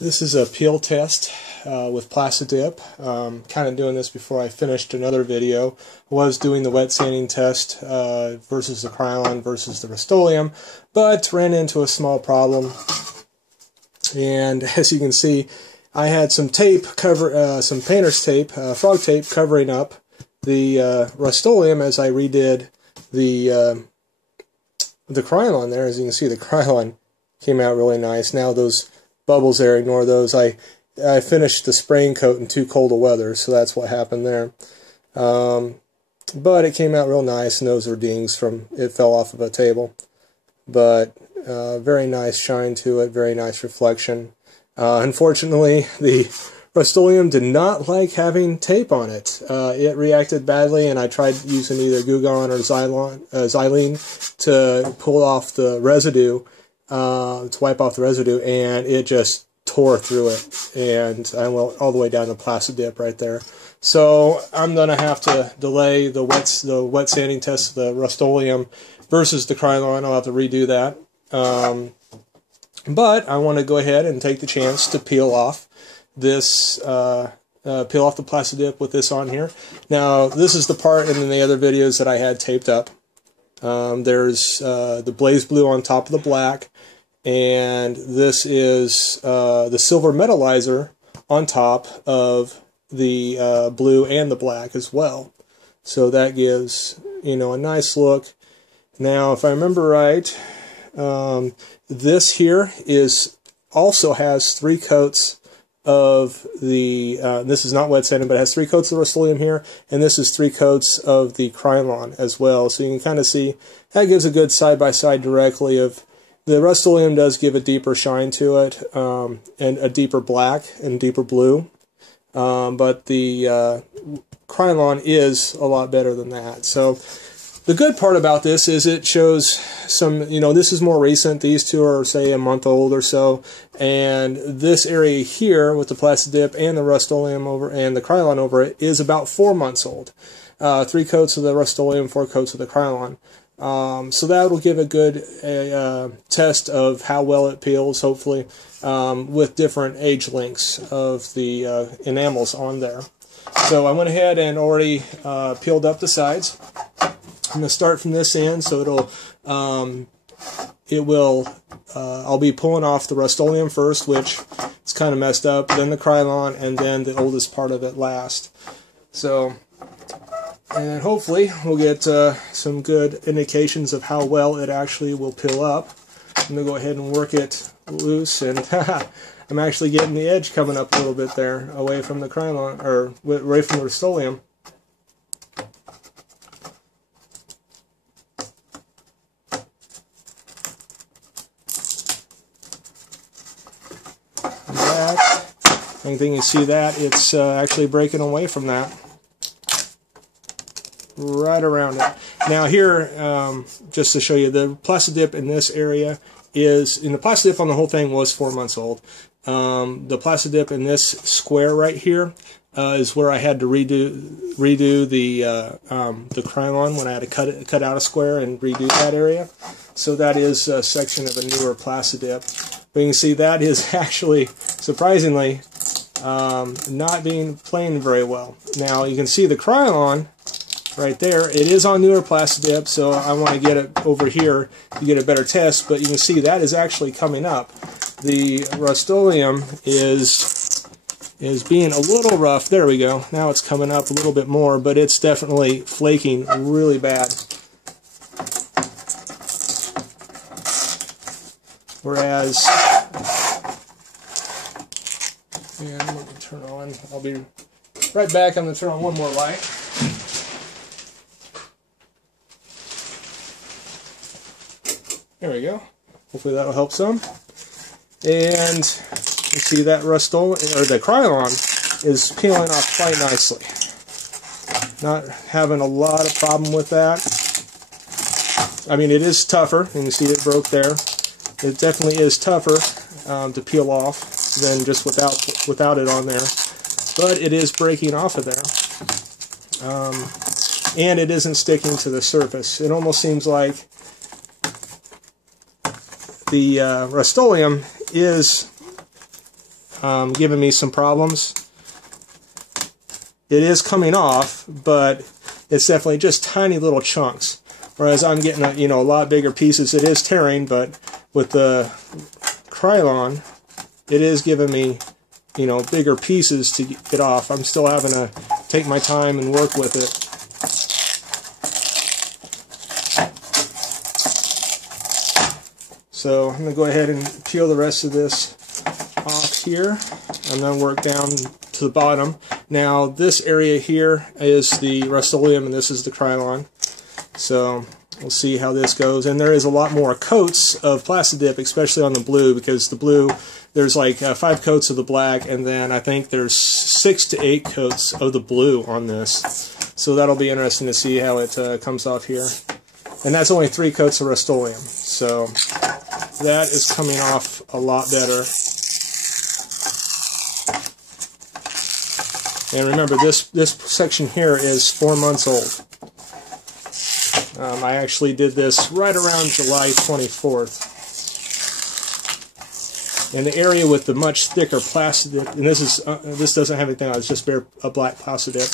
This is a peel test with Plastidip. Kind of doing this before I finished another video. I was doing the wet sanding test versus the Krylon versus the Rust-Oleum, but ran into a small problem. And as you can see, I had some tape some painter's tape, frog tape, covering up the Rust-Oleum as I redid the Krylon there. As you can see, the Krylon came out really nice. Now those bubbles there, ignore those. I finished the spraying coat in too cold of weather, so that's what happened there. But it came out real nice, and those were dings from it fell off of a table. But very nice shine to it, very nice reflection. Unfortunately, the Rust-Oleum did not like having tape on it. It reacted badly, and I tried using either Gugon or Xylene to pull off the residue, to wipe off the residue, and it just tore through it, and I went all the way down to Plastidip right there. So I'm going to have to delay the wet sanding test of the Rust-Oleum versus the Krylon. I'll have to redo that. But I want to go ahead and take the chance to peel off this, peel off the Plastidip with this on here. Now, this is the part in the other videos that I had taped up. There's the blaze blue on top of the black, and this is the silver metallizer on top of the blue and the black as well. So that gives, you know, a nice look. Now, if I remember right, this here also has 3 coats of the, this is not wet sanding, but it has 3 coats of Rust-Oleum here, and this is 3 coats of the Krylon as well. So you can kind of see that gives a good side-by-side directly of the Rust-Oleum does give a deeper shine to it, and a deeper black and deeper blue, but the Krylon is a lot better than that. So the good part about this is it shows some, you know, this is more recent. These two are, say, a month old or so, and this area here with the Plastidip and the Rust-Oleum over and the Krylon over it is about 4 months old. 3 coats of the Rust-Oleum, 4 coats of the Krylon. So that will give a good test of how well it peels, hopefully, with different age lengths of the enamels on there. So I went ahead and already peeled up the sides. I'm going to start from this end, so I'll be pulling off the Rust-Oleum first, which is kind of messed up, then the Krylon, and then the oldest part of it last. So, and hopefully we'll get some good indications of how well it actually will peel up. I'm going to go ahead and work it loose, and I'm actually getting the edge coming up a little bit there, away from the Krylon, or away from the Rust-Oleum. Only thing you see that it's actually breaking away from that, right around it. Now here, just to show you, the Plastidip in this area is, in the Plastidip on the whole thing was 4 months old. The Plastidip in this square right here is where I had to redo the Krylon when I had to cut out a square and redo that area. So that is a section of a newer Plastidip. But you can see that is actually, surprisingly, not playing very well. Now you can see the Krylon right there. It is on newer Plastidip, so I want to get it over here to get a better test. But you can see that is actually coming up. The Rust-Oleum is being a little rough. There we go. Now it's coming up a little bit more, but it's definitely flaking really bad. Whereas, and let me turn on, I'll be right back. I'm going to turn on one more light. There we go. Hopefully that'll help some. And you see that Rust-Oleum, or the Krylon, is peeling off quite nicely. Not having a lot of problem with that. I mean, it is tougher. You can see it broke there. It definitely is tougher to peel off than just without it on there. But it is breaking off of there. And it isn't sticking to the surface. It almost seems like the Rust-Oleum is giving me some problems. It is coming off, but it's definitely just tiny little chunks. Whereas I'm getting a lot bigger pieces. It is tearing, but with the Krylon, it is giving me bigger pieces to get off. I'm still having to take my time and work with it. So I'm going to go ahead and peel the rest of this off here, and then work down to the bottom. Now this area here is the Rust-Oleum and this is the Krylon. So we'll see how this goes. And there is a lot more coats of Plastidip, especially on the blue, because the blue, there's like 5 coats of the black, and then I think there's 6 to 8 coats of the blue on this. So that'll be interesting to see how it comes off here. And that's only 3 coats of Rust-Oleum. So that is coming off a lot better. And remember, this section here is 4 months old. I actually did this right around July 24th. And the area with the much thicker Plastidip, and this doesn't have anything on it, it's just a black Plastidip.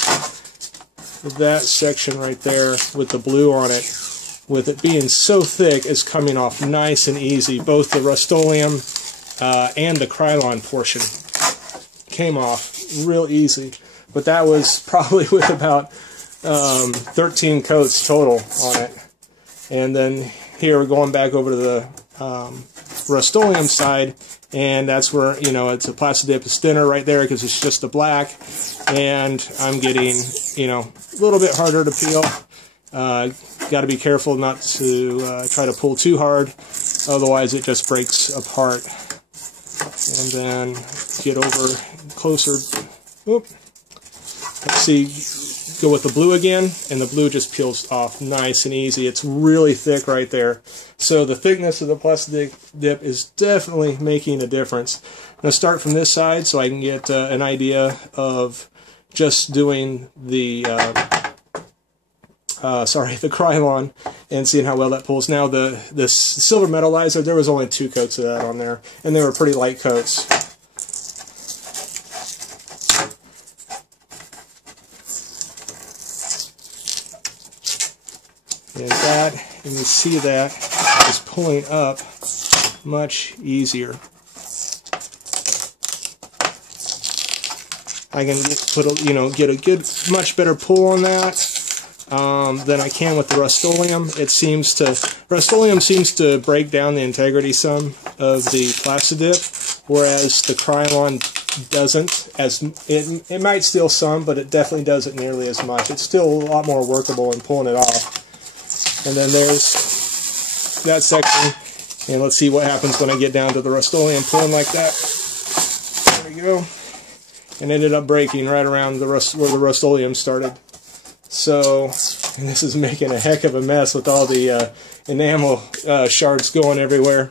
That section right there with the blue on it, with it being so thick, is coming off nice and easy. Both the Rust-Oleum and the Krylon portion came off real easy. But that was probably with about 13 coats total on it. And then here we're going back over to the Rust-Oleum side, and that's where, it's a Plastidip is thinner right there because it's just the black, and I'm getting, a little bit harder to peel. Got to be careful not to try to pull too hard, otherwise it just breaks apart. And then get over closer. Oop. Let's see, go with the blue again, and the blue just peels off nice and easy. It's really thick right there. So the thickness of the Plastidip is definitely making a difference. I'm going to start from this side so I can get an idea of just doing the the Krylon and seeing how well that pulls. Now the silver metallizer, there was only 2 coats of that on there, and they were pretty light coats. And you see that is pulling up much easier. I can get a good, much better pull on that than I can with the Rust-Oleum. Rust-Oleum seems to break down the integrity some of the Plastidip, whereas the Krylon doesn't. It might steal some, but it definitely doesn't nearly as much. It's still a lot more workable in pulling it off. And then there's that section, and let's see what happens when I get down to the Rust-Oleum pulling like that. There we go. And ended up breaking right around where the Rust-Oleum started. So, and this is making a heck of a mess with all the enamel shards going everywhere.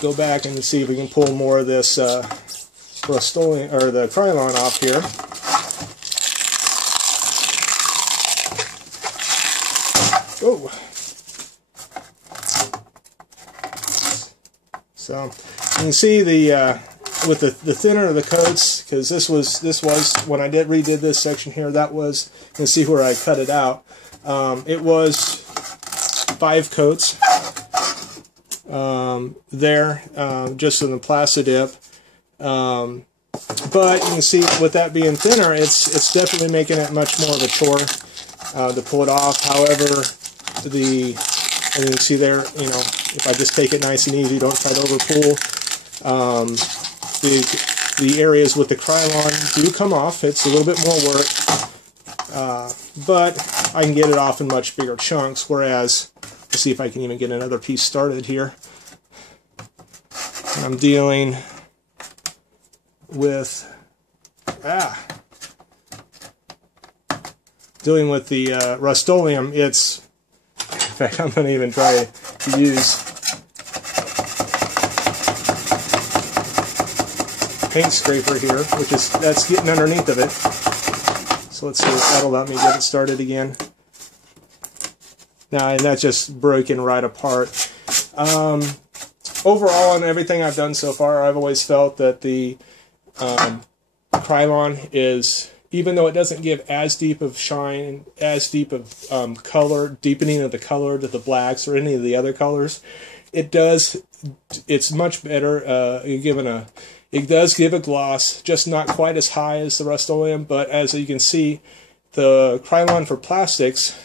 Go back and see if we can pull more of this Rust-Oleum, or the Krylon, off here. Oh. So you can see with the thinner of the coats, because this was when I redid this section here, that was, you can see where I cut it out. It was 5 coats there, just in the Plastidip. But you can see with that being thinner, it's definitely making it much more of a chore to pull it off. However, and you can see there, if I just take it nice and easy, don't try to overpull, the areas with the Krylon do come off. It's a little bit more work, but I can get it off in much bigger chunks, whereas, let's see if I can even get another piece started here. I'm dealing with, the Rust-Oleum. In fact, I'm going to even try to use paint scraper here, that's getting underneath of it. So let's see if that'll let me get it started again. Now, and that's just broken right apart. overall, on everything I've done so far, I've always felt that the Krylon is, even though it doesn't give as deep of shine, as deep of color, deepening of the color to the blacks or any of the other colors, it does. It's much better. It does give a gloss, just not quite as high as the Rust-Oleum, but as you can see, the Krylon for plastics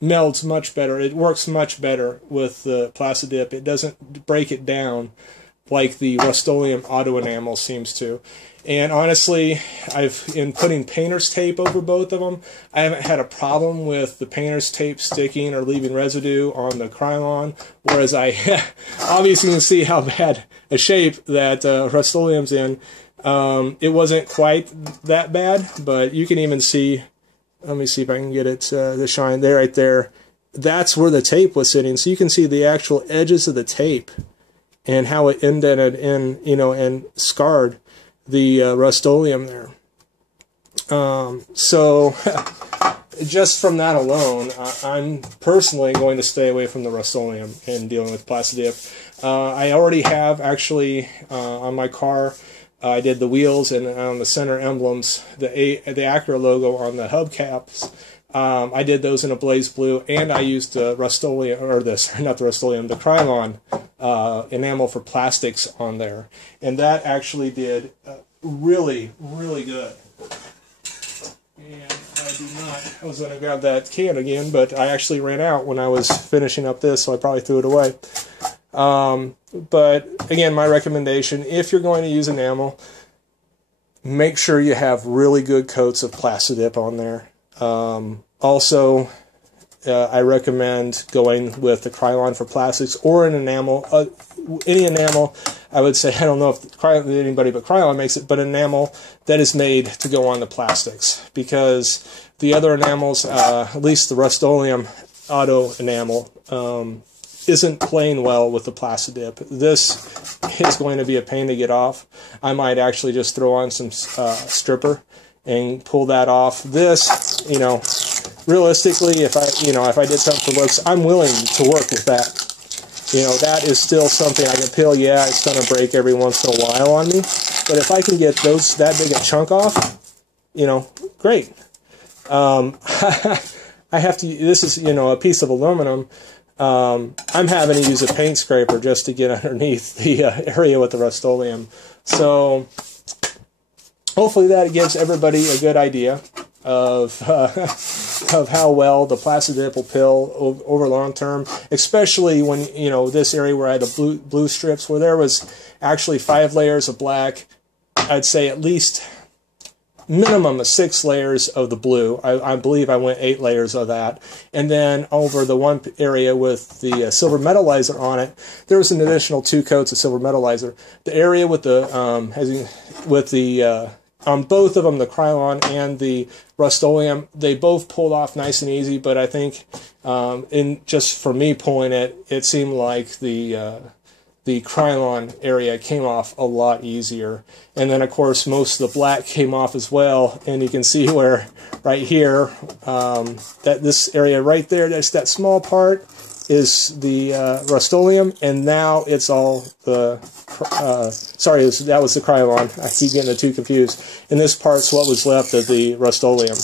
melds much better. It works much better with the Plastidip. It doesn't break it down like the Rust-Oleum auto enamel seems to. And honestly, in putting painter's tape over both of them, I haven't had a problem with the painter's tape sticking or leaving residue on the Krylon, whereas I obviously can see how bad a shape that Rust-Oleum's in. It wasn't quite that bad, but you can even see, let me see if I can get it, the shine there, right there. That's where the tape was sitting, so you can see the actual edges of the tape and how it indented in, and scarred the Rust-Oleum there. So just from that alone, I'm personally going to stay away from the Rust-Oleum in dealing with Plastidip. I already have, actually, on my car, I did the wheels and on the center emblems, the Acura logo on the hubcaps. I did those in a blaze blue, and I used the Rust-Oleum, or not the Rust-Oleum, the Krylon enamel for plastics on there, and that actually did really, really good. And I was going to grab that can again, but I actually ran out when I was finishing up this, so I probably threw it away. But again, my recommendation, if you're going to use enamel, make sure you have really good coats of Plastidip on there. Also, I recommend going with the Krylon for plastics or an enamel. Any enamel, I would say, I don't know if anybody but Krylon makes it, but enamel that is made to go on the plastics. Because the other enamels, at least the Rust-Oleum auto enamel, isn't playing well with the Plastidip. This is going to be a pain to get off. I might actually just throw on some stripper and pull that off. This, realistically, if I did something for looks, I'm willing to work with that. That is still something I can peel. Yeah, it's going to break every once in a while on me, but if I can get that big a chunk off, great. I have to. This is a piece of aluminum. I'm having to use a paint scraper just to get underneath the area with the Rust-Oleum. So hopefully that gives everybody a good idea of how well the Plastidip will pill over long term, especially when this area where I had the blue strips, where there was actually 5 layers of black. I'd say at least minimum of 6 layers of the blue. I believe I went 8 layers of that, and then over the one area with the silver metallizer on it, there was an additional 2 coats of silver metallizer. The area with the on both of them, the Krylon and the Rust-Oleum, they both pulled off nice and easy, but I think just for me pulling it, it seemed like the Krylon area came off a lot easier. And then, of course, most of the black came off as well, and you can see where, right here, that this area right there, that's that small part, is the Rust-Oleum, and now it's all the, that was the Krylon. I keep getting the two confused. And this part's what was left of the Rust-Oleum.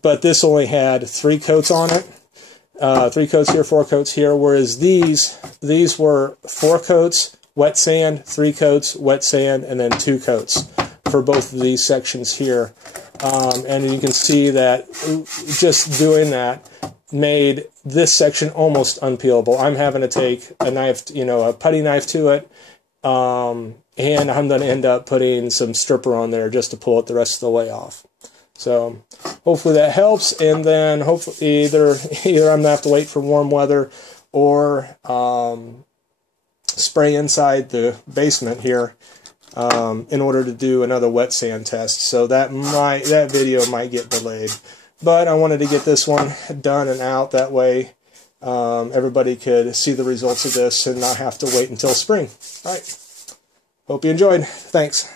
But this only had 3 coats on it. 3 coats here, 4 coats here, whereas these were 4 coats, wet sand, 3 coats, wet sand, and then 2 coats for both of these sections here. And you can see that just doing that made this section almost unpeelable. I'm having to take a knife, a putty knife to it, and I'm going to end up putting some stripper on there just to pull it the rest of the way off. So hopefully that helps, and then hopefully either I'm going to have to wait for warm weather or spray inside the basement here in order to do another wet sand test. So that video might get delayed. But I wanted to get this one done and out, that way everybody could see the results of this and not have to wait until spring. All right. Hope you enjoyed. Thanks.